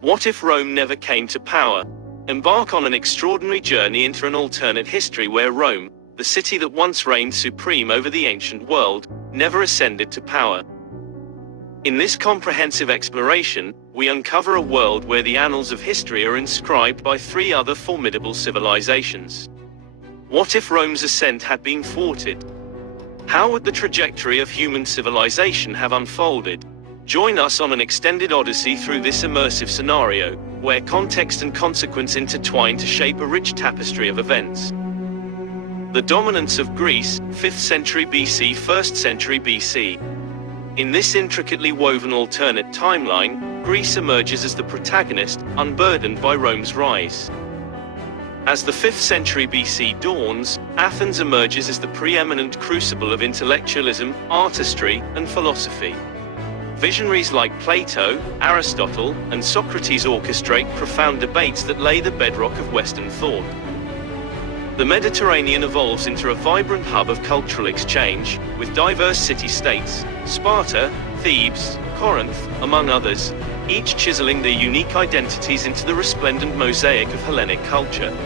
What if Rome never came to power? Embark on an extraordinary journey into an alternate history where Rome, the city that once reigned supreme over the ancient world, never ascended to power. In this comprehensive exploration, we uncover a world where the annals of history are inscribed by three other formidable civilizations. What if Rome's ascent had been thwarted? How would the trajectory of human civilization have unfolded? Join us on an extended odyssey through this immersive scenario, where context and consequence intertwine to shape a rich tapestry of events. The dominance of Greece, 5th century BC, 1st century BC. In this intricately woven alternate timeline, Greece emerges as the protagonist, unburdened by Rome's rise. As the 5th century BC dawns, Athens emerges as the preeminent crucible of intellectualism, artistry, and philosophy. Visionaries like Plato, Aristotle, and Socrates orchestrate profound debates that lay the bedrock of Western thought. The Mediterranean evolves into a vibrant hub of cultural exchange, with diverse city-states, Sparta, Thebes, Corinth, among others, each chiseling their unique identities into the resplendent mosaic of Hellenic culture.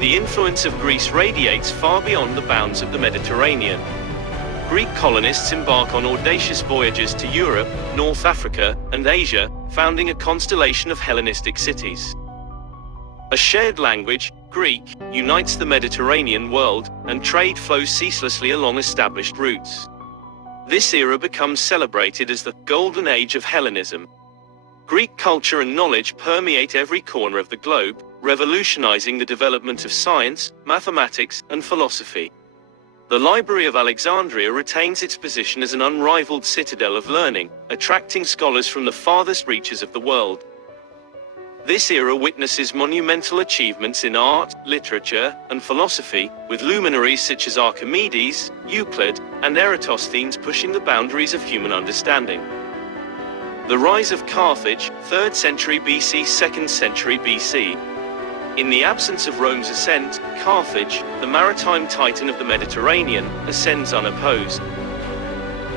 The influence of Greece radiates far beyond the bounds of the Mediterranean. Greek colonists embark on audacious voyages to Europe, North Africa, and Asia, founding a constellation of Hellenistic cities. A shared language, Greek, unites the Mediterranean world, and trade flows ceaselessly along established routes. This era becomes celebrated as the Golden Age of Hellenism. Greek culture and knowledge permeate every corner of the globe, revolutionizing the development of science, mathematics, and philosophy. The Library of Alexandria retains its position as an unrivaled citadel of learning, attracting scholars from the farthest reaches of the world. This era witnesses monumental achievements in art, literature, and philosophy, with luminaries such as Archimedes, Euclid, and Eratosthenes pushing the boundaries of human understanding. The rise of Carthage, 3rd century BC, 2nd century BC. In the absence of Rome's ascent, Carthage, the maritime titan of the Mediterranean, ascends unopposed.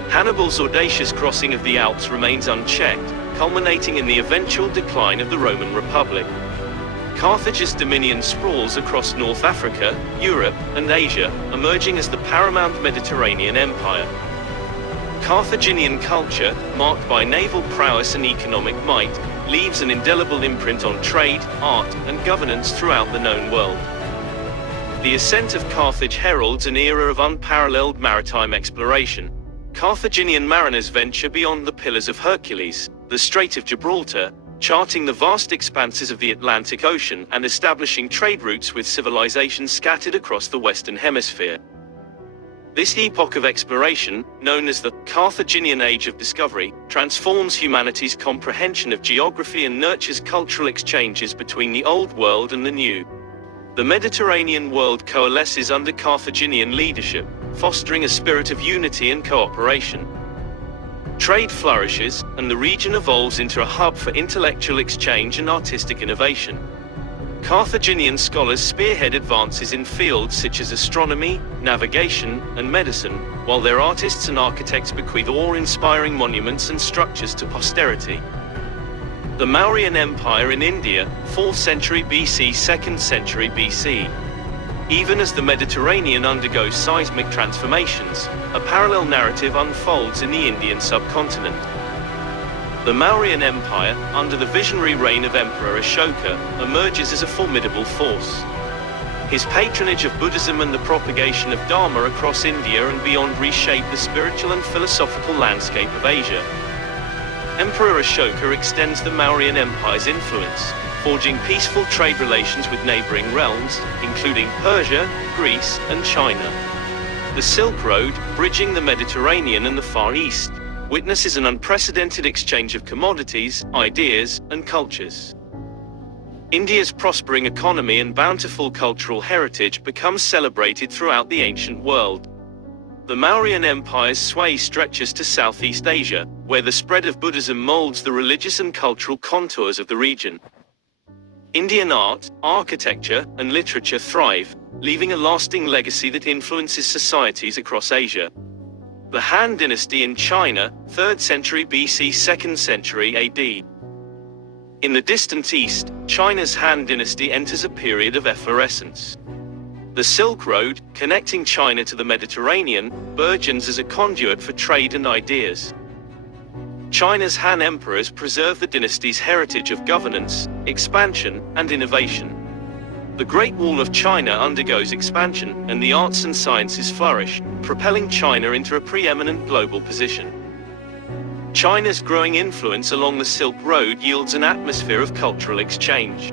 Hannibal's audacious crossing of the Alps remains unchecked, culminating in the eventual decline of the Roman Republic. Carthage's dominion sprawls across North Africa, Europe, and Asia, emerging as the paramount Mediterranean empire. Carthaginian culture, marked by naval prowess and economic might, leaves an indelible imprint on trade, art, and governance throughout the known world. The ascent of Carthage heralds an era of unparalleled maritime exploration. Carthaginian mariners venture beyond the Pillars of Hercules, the Strait of Gibraltar, charting the vast expanses of the Atlantic Ocean and establishing trade routes with civilizations scattered across the Western Hemisphere. This epoch of exploration, known as the Carthaginian Age of Discovery, transforms humanity's comprehension of geography and nurtures cultural exchanges between the Old World and the New. The Mediterranean world coalesces under Carthaginian leadership, fostering a spirit of unity and cooperation. Trade flourishes, and the region evolves into a hub for intellectual exchange and artistic innovation. Carthaginian scholars spearhead advances in fields such as astronomy, navigation, and medicine, while their artists and architects bequeath awe-inspiring monuments and structures to posterity. The Mauryan Empire in India, 4th century BC, 2nd century BC. Even as the Mediterranean undergoes seismic transformations, a parallel narrative unfolds in the Indian subcontinent. The Mauryan Empire, under the visionary reign of Emperor Ashoka, emerges as a formidable force. His patronage of Buddhism and the propagation of Dharma across India and beyond reshape the spiritual and philosophical landscape of Asia. Emperor Ashoka extends the Mauryan Empire's influence, forging peaceful trade relations with neighboring realms, including Persia, Greece, and China. The Silk Road, bridging the Mediterranean and the Far East, witnesses an unprecedented exchange of commodities, ideas, and cultures. India's prospering economy and bountiful cultural heritage becomes celebrated throughout the ancient world. The Mauryan Empire's sway stretches to Southeast Asia, where the spread of Buddhism molds the religious and cultural contours of the region. Indian art, architecture, and literature thrive, leaving a lasting legacy that influences societies across Asia. The Han Dynasty in China, 3rd century BC, 2nd century AD. In the distant east, China's Han Dynasty enters a period of effervescence. The Silk Road, connecting China to the Mediterranean, burgeons as a conduit for trade and ideas. China's Han emperors preserve the dynasty's heritage of governance, expansion, and innovation. The Great Wall of China undergoes expansion, and the arts and sciences flourish, propelling China into a preeminent global position. China's growing influence along the Silk Road yields an atmosphere of cultural exchange.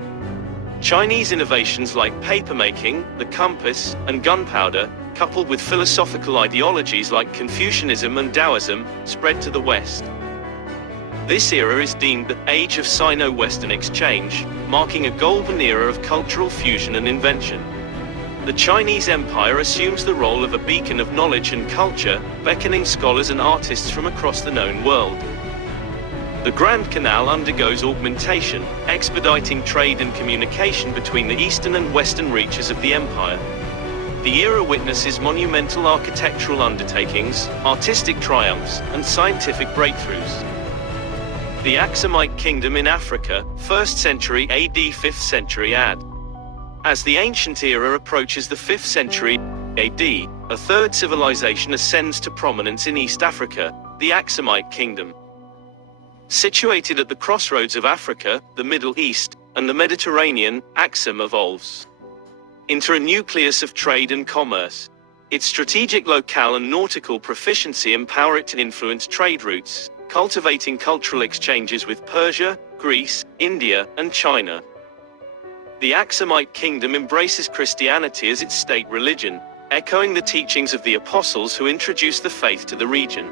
Chinese innovations like papermaking, the compass, and gunpowder, coupled with philosophical ideologies like Confucianism and Taoism, spread to the West. This era is deemed the Age of Sino-Western Exchange, marking a golden era of cultural fusion and invention. The Chinese Empire assumes the role of a beacon of knowledge and culture, beckoning scholars and artists from across the known world. The Grand Canal undergoes augmentation, expediting trade and communication between the eastern and western reaches of the empire. The era witnesses monumental architectural undertakings, artistic triumphs, and scientific breakthroughs. The Axumite Kingdom in Africa, 1st century AD 5th century AD. As the ancient era approaches the 5th century AD, a third civilization ascends to prominence in East Africa, the Axumite Kingdom. Situated at the crossroads of Africa, the Middle East, and the Mediterranean, Axum evolves into a nucleus of trade and commerce. Its strategic locale and nautical proficiency empower it to influence trade routes, cultivating cultural exchanges with Persia, Greece, India, and China. The Axumite Kingdom embraces Christianity as its state religion, echoing the teachings of the apostles who introduced the faith to the region.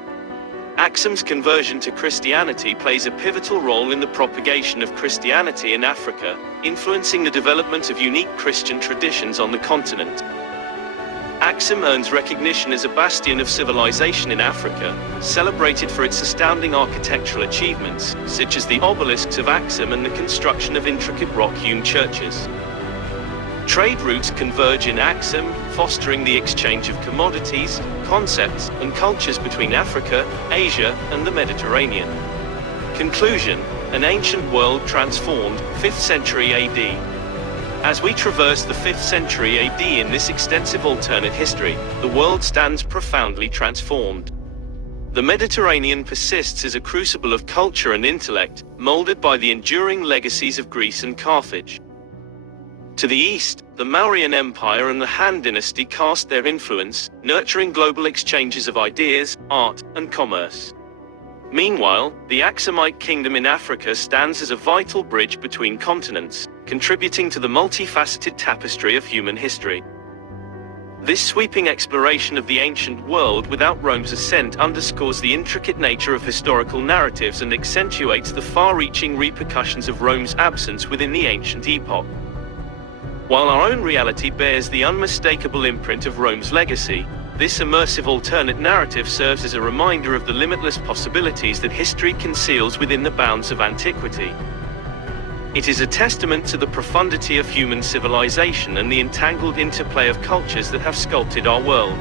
Axum's conversion to Christianity plays a pivotal role in the propagation of Christianity in Africa, influencing the development of unique Christian traditions on the continent. Axum earns recognition as a bastion of civilization in Africa, celebrated for its astounding architectural achievements, such as the obelisks of Axum and the construction of intricate rock-hewn churches. Trade routes converge in Axum, fostering the exchange of commodities, concepts, and cultures between Africa, Asia, and the Mediterranean. Conclusion: an ancient world transformed, 5th century AD. As we traverse the 5th century AD in this extensive alternate history, the world stands profoundly transformed. The Mediterranean persists as a crucible of culture and intellect, molded by the enduring legacies of Greece and Carthage. To the east, the Mauryan Empire and the Han Dynasty cast their influence, nurturing global exchanges of ideas, art, and commerce. Meanwhile, the Axumite Kingdom in Africa stands as a vital bridge between continents, contributing to the multifaceted tapestry of human history. This sweeping exploration of the ancient world without Rome's ascent underscores the intricate nature of historical narratives and accentuates the far-reaching repercussions of Rome's absence within the ancient epoch. While our own reality bears the unmistakable imprint of Rome's legacy, this immersive alternate narrative serves as a reminder of the limitless possibilities that history conceals within the bounds of antiquity. It is a testament to the profundity of human civilization and the entangled interplay of cultures that have sculpted our world.